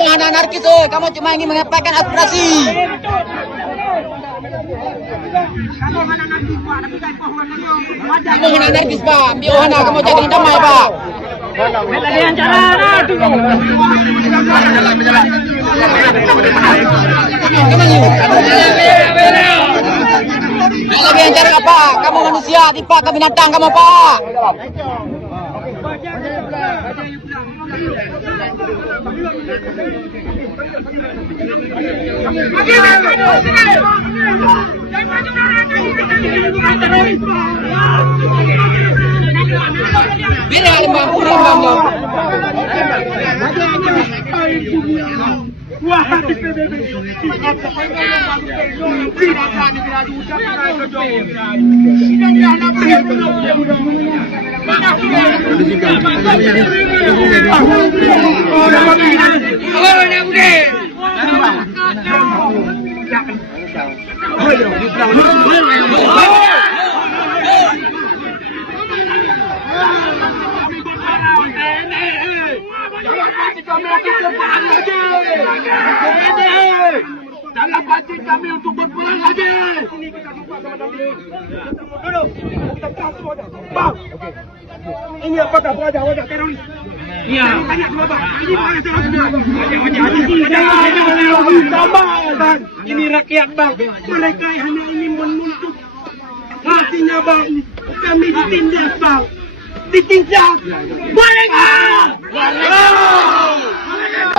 Kamu anak anarkis, kamu cuma ingin menyampaikan aspirasi. Kamu anak anarkis, Pak. Biohana, kamu jadi damai, Pak. Lagi yang cari apa? Kamu manusia, tipak ke binatang kamu, Pak. Bila lembang, lembang dong. Jangan pancing kami untuk berperang lagi. Duduk. Kita keras semuanya. Bang. Ini apakah wajah-wajah teroris? Iya. Tanya semua, Bang. Ini wajah teroris. Wajah-wajah. Ini rakyat, Bang. Mereka hanya ingin menuntut hatinya, Bang. Kami ditindas, Bang. Ditindas. Boleh nggak?